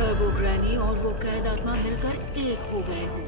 Turbo granny और वो कैद आत्मा मिलकर एक हो गए हो।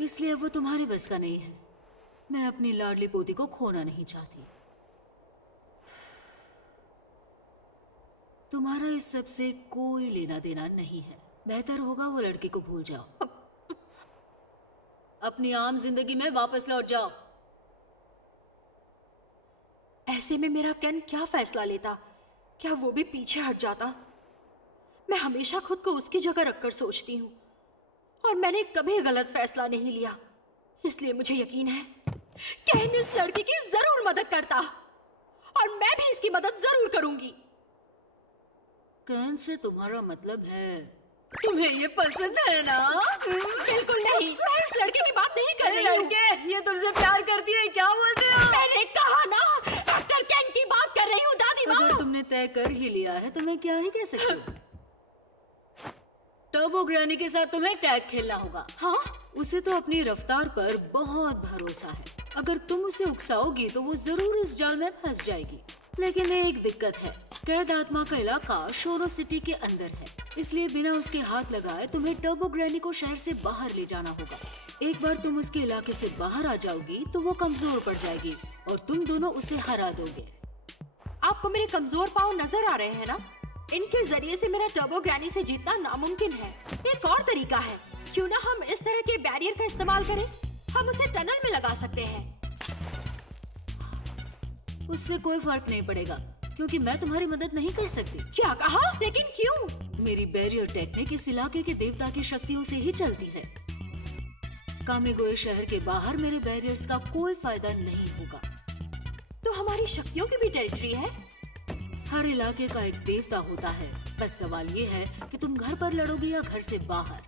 इसलिए अब वो तुम्हारे बस का नहीं है। मैं अपनी लाडली पोती को खोना नहीं चाहती। तुम्हारा इस सब से कोई लेना देना नहीं है। बेहतर होगा वो लड़की को भूल जाओ। अपनी आम जिंदगी में वापस लौट जाओ। ऐसे में मेरा केन क्या फैसला लेता? क्या वो भी पीछे हट जाता? मैं हमेशा खुद को उसकी जगह रखकर सोचती हूँ और मैंने कभी गलत फैसला नहीं लिया। इसलिए मुझे यकीन है केन इस लड़की की जरूर मदद करता और मैं भी इसकी मदद जरूर करूंगी। कैन से तुम्हारा मतलब है? तुम्हें ये पसंद है ना? बिल्कुल नहीं, मैं इस लड़के की बात नहीं कर रही हूँ। लड़के, ये तुमसे प्यार करती है, क्या बोलते हो? मैंने कहा ना, डॉक्टर केन की बात कर रही हूँ दादी माँ। अगर तुमने तय कर ही लिया है तो मैं क्या ही कह सकती हूँ। टर्बो ग्रैनी के साथ तुम्हें टैग खेलना होगा। हाँ? उसे तो अपनी रफ्तार पर बहुत भरोसा है। अगर तुम उसे उकसाओगी तो वो जरूर इस जाल में फंस जाएगी। लेकिन एक दिक्कत है, कैद आत्मा का इलाका शोरो सिटी के अंदर है, इसलिए बिना उसके हाथ लगाए तुम्हें टर्बो ग्रैनी को शहर से बाहर ले जाना होगा। एक बार तुम उसके इलाके से बाहर आ जाओगी तो वो कमजोर पड़ जाएगी और तुम दोनों उसे हरा दोगे। आपको मेरे कमजोर पांव नजर आ रहे हैं ना? इनके जरिए से मेरा टर्बो ग्रैनी से जीतना नामुमकिन है। एक और तरीका है, क्यों ना हम इस तरह के बैरियर का इस्तेमाल करें? हम उसे टनल में लगा सकते हैं। उससे कोई फर्क नहीं पड़ेगा क्योंकि मैं तुम्हारी मदद नहीं कर सकती। क्या कहा? लेकिन क्यों? मेरी बैरियर टेक्निक इस इलाके के देवता की शक्तियों से ही चलती है। कामिगोए शहर के बाहर मेरे बैरियर्स का कोई फायदा नहीं होगा। तो हमारी शक्तियों की भी टेरिटरी है? हर इलाके का एक देवता होता है। बस सवाल ये है कि तुम घर पर लड़ोगे या घर से बाहर।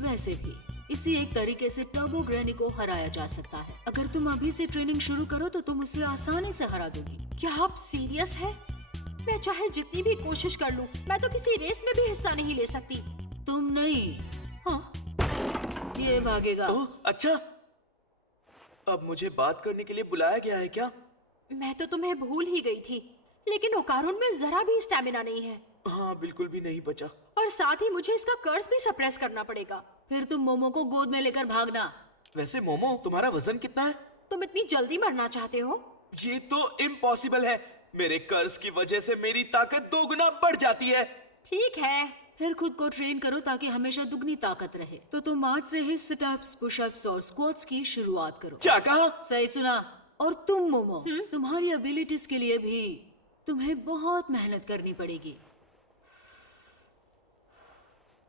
वैसे भी इसी एक तरीके से टर्बो ग्रैनी को हराया जा सकता है। अगर तुम अभी से ट्रेनिंग शुरू करो तो तुम उसे आसानी से हरा दोगी। क्या आप सीरियस हैं? मैं चाहे जितनी भी कोशिश कर लूं, मैं तो किसी रेस में भी हिस्सा नहीं ले सकती। तुम नहीं। हाँ? ये भागेगा। ओह, अच्छा। अब मुझे बात करने के लिए बुलाया गया है क्या? मैं तो तुम्हें भूल ही गई थी, लेकिन ओकारुन में जरा भी स्टैमिना नहीं है। हाँ, बिल्कुल भी नहीं बचा। और साथ ही मुझे इसका कर्ज भी सप्रेस करना पड़ेगा। फिर तुम मोमो को गोद में लेकर भागना। वैसे मोमो, तुम्हारा वजन कितना है? तुम इतनी जल्दी मरना चाहते हो? ये तो इम्पॉसिबल है। मेरे कर्ज की वजह से मेरी ताकत 2 गुना बढ़ जाती है। ठीक है, फिर खुद को ट्रेन करो ताकि हमेशा दुगनी ताकत रहे। तो तुम आज से ही सिटअप्स, पुशअप्स और स्क्वाट्स की शुरुआत करो। क्या कहा? सही सुना। और तुम मोमो, तुम्हारी एबिलिटीज के लिए भी तुम्हें बहुत मेहनत करनी पड़ेगी,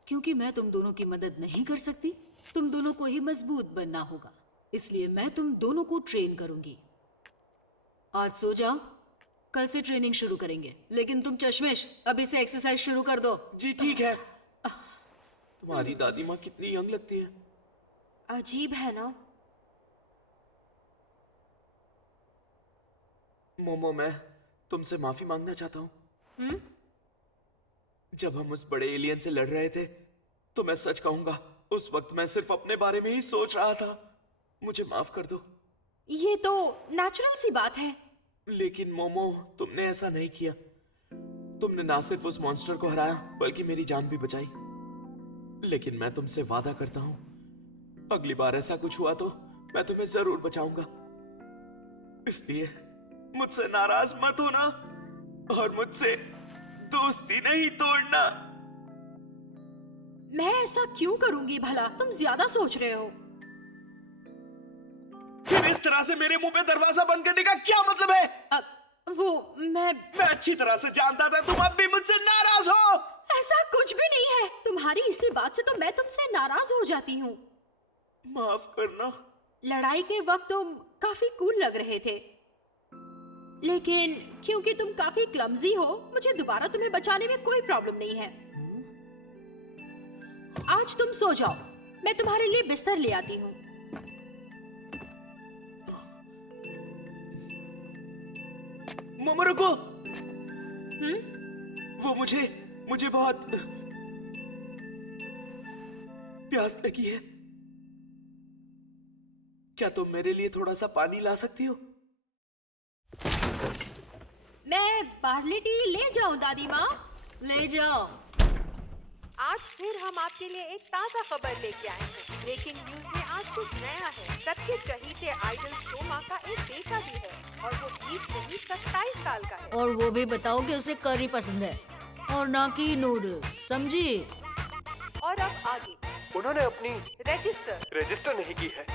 क्योंकि मैं तुम दोनों की मदद नहीं कर सकती। तुम दोनों को ही मजबूत बनना होगा, इसलिए मैं तुम दोनों को ट्रेन करूंगी। आज सो जाओ, कल से ट्रेनिंग शुरू करेंगे। लेकिन तुम चश्मिश, अभी से एक्सरसाइज शुरू कर दो। जी ठीक है। तुम्हारी दादी माँ कितनी यंग लगती है। अजीब है ना? मोमो, मैं तुमसे माफी मांगना चाहता हूँ। जब हम उस बड़े एलियन से लड़ रहे थे तो मैं सच कहूंगा, उस वक्त मैं सिर्फ अपने बारे में ही सोच रहा था। मुझे माफ कर दो। ये तो नेचुरल सी बात है। लेकिन मोमो, तुमने ऐसा नहीं किया। तुमने ना सिर्फ उस मॉन्स्टर को हराया बल्कि मेरी जान भी बचाई। लेकिन मैं तुमसे वादा करता हूं, अगली बार ऐसा कुछ हुआ तो मैं तुम्हें जरूर बचाऊंगा। इसलिए मुझसे नाराज मत होना और मुझसे दोस्ती नहीं तोड़ना। मैं ऐसा क्यों करूंगी भला? तुम ज्यादा सोच रहे हो। फिर इस तरह से मेरे मुंह पे दरवाजा बंद करने का क्या मतलब है? मैं अच्छी तरह से जानता था तुम अब भी मुझसे नाराज हो। ऐसा कुछ भी नहीं है। तुम्हारी इसी बात से तो मैं तुमसे नाराज हो जाती हूँ। माफ करना। लड़ाई के वक्त तुम काफी कूल लग रहे थे, लेकिन क्योंकि तुम काफी क्लमजी हो, मुझे दोबारा तुम्हें बचाने में कोई प्रॉब्लम नहीं है। आज तुम सो जाओ, मैं तुम्हारे लिए बिस्तर ले आती हूँ। मोमो रुको। वो मुझे बहुत प्यास लगी है। क्या तुम मेरे लिए थोड़ा सा पानी ला सकती हो? मैं बार्ली टी ले जाऊं दादी माँ? ले जाओ। आज फिर हम आपके लिए एक ताज़ा खबर लेके आए हैं। ब्रेकिंग न्यूज में आज कुछ नया है। सबके चहीते आइडल सोमा का एक बेटा भी है और वो 20 नहीं 27 साल का है। और वो भी बताओ कि उसे करी पसंद है और ना कि नूडल्स, समझी? और अब आगे उन्होंने अपनी रजिस्टर नहीं की है।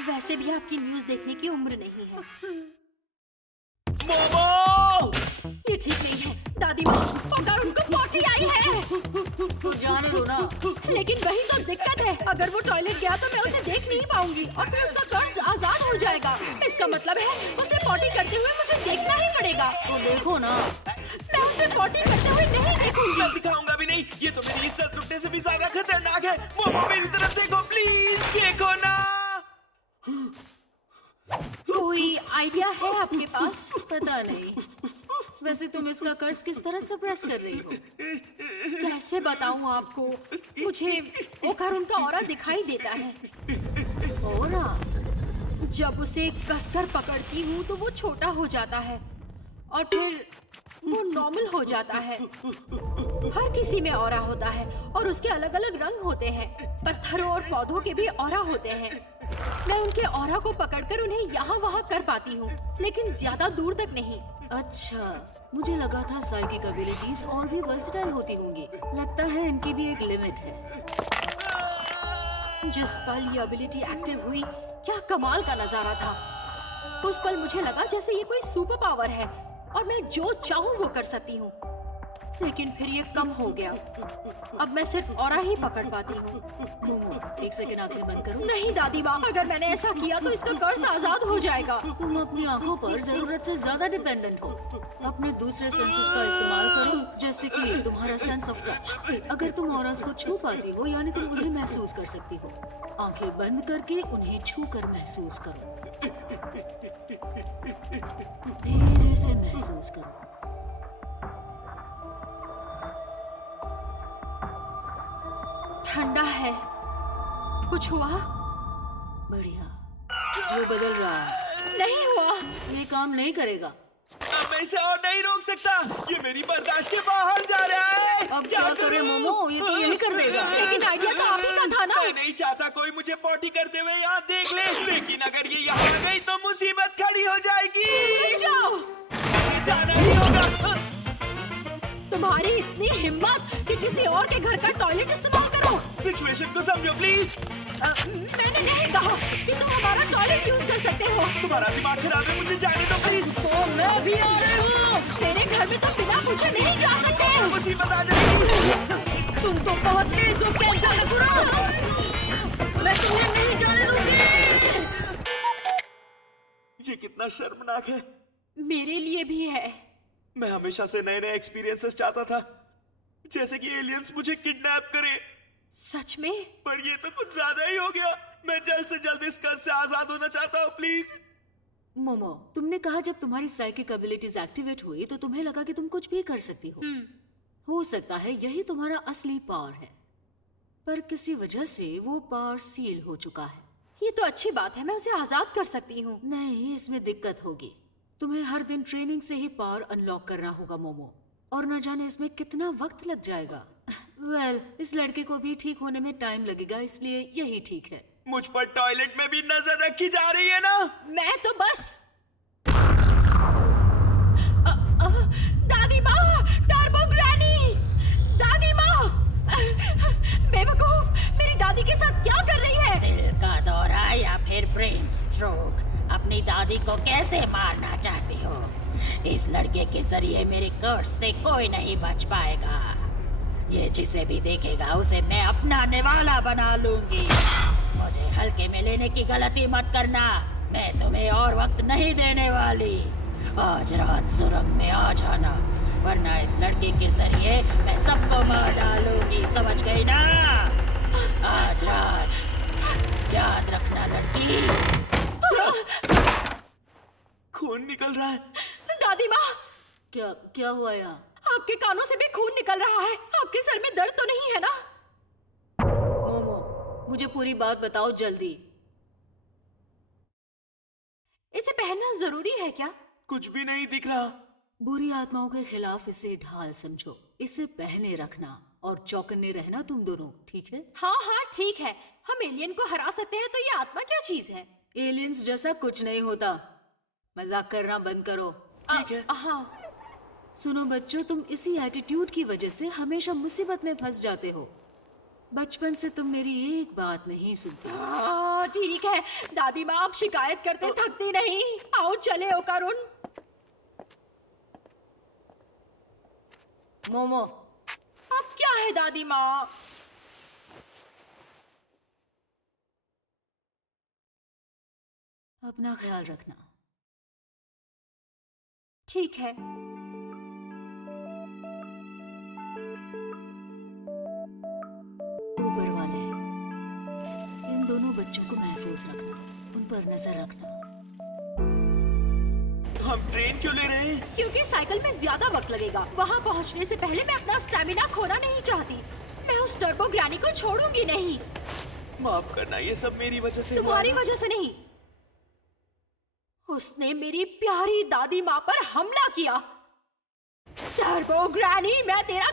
वैसे भी आपकी न्यूज देखने की उम्र नहीं है। मोमो! ये ठीक नहीं है दादी माँ, अगर उनको पॉटी आई है। तो जाने दो ना। लेकिन वही तो दिक्कत है, अगर वो टॉयलेट गया तो मैं उसे देख नहीं पाऊंगी और फिर उसका कर्ज आजाद हो जाएगा। इसका मतलब है उसे पॉटी करते हुए मुझे देखना ही पड़ेगा। तो देखो ना। मैं उसे पॉटी करते हुए नहीं देखूंगी। मैं दिखाऊंगा भी नहीं। ये तो मेरी इज्जत लुटने से भी ज्यादा खतरनाक है। मोमो मेरी तरफ देखो प्लीज, देखो ना। कोई आइडिया है आपके पास? पता नहीं। वैसे तुम इसका कर्ज किस तरह सप्रेस कर रही हो? कैसे बताऊं आपको, मुझे ओकर उनका ऑरा दिखाई देता है। ओरा? जब उसे कसकर पकड़ती हूँ तो वो छोटा हो जाता है और फिर वो नॉर्मल हो जाता है। हर किसी में ऑरा होता है और उसके अलग अलग रंग होते हैं। पत्थरों और पौधों के भी ऑरा होते हैं। मैं उनके ऑरा को पकड़कर उन्हें यहाँ वहाँ कर पाती हूँ, लेकिन ज्यादा दूर तक नहीं। अच्छा, मुझे लगा था साइकिक एबिलिटीज और भी वर्सेटाइल होती होंगी। लगता है इनकी भी एक लिमिट है। जिस पल ये एबिलिटी एक्टिव हुई, क्या कमाल का नजारा था। उस पल मुझे लगा जैसे ये कोई सुपर पावर है और मैं जो चाहूँ वो कर सकती हूँ। लेकिन फिर ये कम हो गया। अब मैं सिर्फ ऑरा ही पकड़ पाती हूँ। मोमो, एक सेकंड आंखें बंद करो। नहीं दादी माँ, अगर मैंने ऐसा किया तो इसका कर्ज आजाद हो जाएगा। तुम अपनी आंखों पर जरूरत से ज्यादा डिपेंडेंट हो। अपने दूसरे सेंसेस का इस्तेमाल करो, जैसे कि तुम्हारा सेंस ऑफ टच। अगर तुम ऑरास को छू पाती हो, यानी तुम उन्हें महसूस कर सकती हो। आंखें बंद करके उन्हें छू कर महसूस करो। धीरे से महसूस करो। ठंडा है। कुछ हुआ? बढ़िया, वो बदल रहा है। नहीं हुआ। ये काम नहीं करेगा। अब मैं इसे और नहीं रोक सकता। ये मेरी बर्दाश्त के बाहर जा रहा है। अब क्या करे मोमो, ये तो यही कर देगा। लेकिन आइडिया तो आप ही का था ना। मैं नहीं चाहता कोई मुझे पॉटी करते हुए यहाँ देख ले, लेकिन अगर ये यहाँ आ गई तो मुसीबत खड़ी हो जाएगी। जाओ। मुझे जाना ही होगा। तुम्हारी इतनी हिम्मत कि किसी और के घर का टॉयलेट इस्तेमाल करो। सिचुएशन को समझो प्लीज। मैंने नहीं कहा कि तुम हमारा टॉयलेट यूज कर सकते हो। तुम्हारा दिमाग खराब है, मुझे जाने दो प्लीज। तो मैं भी आ रही हूँ। मेरे घर में तो बिना पूछे नहीं जा सकते। मुसीबत आ जाएगी। तुम तो बहुत तेज हो क्या बुरा। मैं तुम्हें नहीं जाने दूंगी। ये कितना शर्मनाक है। मेरे लिए भी है। मैं हमेशा से नए नए एक्सपीरियंसेस चाहता था, जैसे कि एलियंस मुझे किडनैप करे। सच में? पर ये तो कुछ ज्यादा ही हो गया। मैं जल्द से जल्द इस कर्ज से आजाद होना चाहता हूँ प्लीज। मोमो, तुमने कहा जब तुम्हारी साइकिक एबिलिटीज एक्टिवेट हुई तो तुम्हें लगा कि तुम कुछ भी कर सकती हो। हो सकता है यही तुम्हारा असली पावर है, पर किसी वजह से वो पावर सील हो चुका है। ये तो अच्छी बात है, मैं उसे आजाद कर सकती हूँ। नहीं, इसमें दिक्कत होगी। तुम्हें हर दिन ट्रेनिंग से ही पावर अनलॉक करना होगा मोमो, और न जाने इसमें कितना वक्त लग जाएगा। वेल, इस लड़के को भी ठीक होने में टाइम लगेगा, इसलिए यही ठीक है। मुझ पर टॉयलेट में भी नजर रखी जा रही है ना। मैं तो बस दादी माँ, टर्बो ग्रैनी, दादी माँ, बेवकूफ, मेरी दादी के साथ क्या कर रही है? दिल का दौरा या फिर ब्रेन स्ट्रोक, अपनी दादी को कैसे मारना चाहती हो? इस लड़के के जरिए मेरे कर्ज से कोई नहीं बच पाएगा। ये जिसे भी देखेगा उसे मैं अपना निवाला बना लूंगी। मुझे हल्के में लेने की गलती मत करना, मैं तुम्हें और वक्त नहीं देने वाली। आज रात सुरंग में आ जाना, वरना इस लड़की के जरिए मैं सबको मार डालूंगी, समझ गई ना? आज रात याद रखना लड़की। खून निकल रहा है। दादी माँ, क्या हुआ यहाँ? आपके कानों से भी खून निकल रहा है। आपके सर में दर्द तो नहीं है ना? मोमो, मुझे पूरी बात बताओ जल्दी। इसे पहनना जरूरी है क्या? कुछ भी नहीं दिख रहा। बुरी आत्माओं के खिलाफ इसे ढाल समझो। इसे पहने रखना और चौकन्ने रहना तुम दोनों, ठीक है? हाँ हाँ ठीक है, हम एलियन को हरा सकते हैं, तो ये आत्मा क्या चीज है? एलियंस जैसा कुछ नहीं होता। मजाक करना बंद करो। ठीक है। हाँ सुनो बच्चों, तुम इसी एटीट्यूड की वजह से हमेशा मुसीबत में फंस जाते हो। बचपन से तुम मेरी एक बात नहीं सुनते। ठीक है दादी माँ, आप शिकायत करते थकती नहीं। आओ चले ओकारुन। मोमो, अब क्या है दादी माँ? अपना ख्याल रखना। ठीक है। ऊपर वाले इन दोनों बच्चों को महफूज रखना, उन पर नजर रखना। हम ट्रेन क्यों ले रहे हैं? क्योंकि साइकिल में ज्यादा वक्त लगेगा। वहाँ पहुँचने से पहले मैं अपना स्टैमिना खोना नहीं चाहती। मैं उस टर्बो ग्रैनी को छोड़ूंगी नहीं। माफ करना, ये सब मेरी वजह से हुआ तुम्हारी ना। वजह से नहीं, उसने मेरी प्यारी दादी माँ पर हमला किया। टर्बो ग्रैनी, मैं तेरा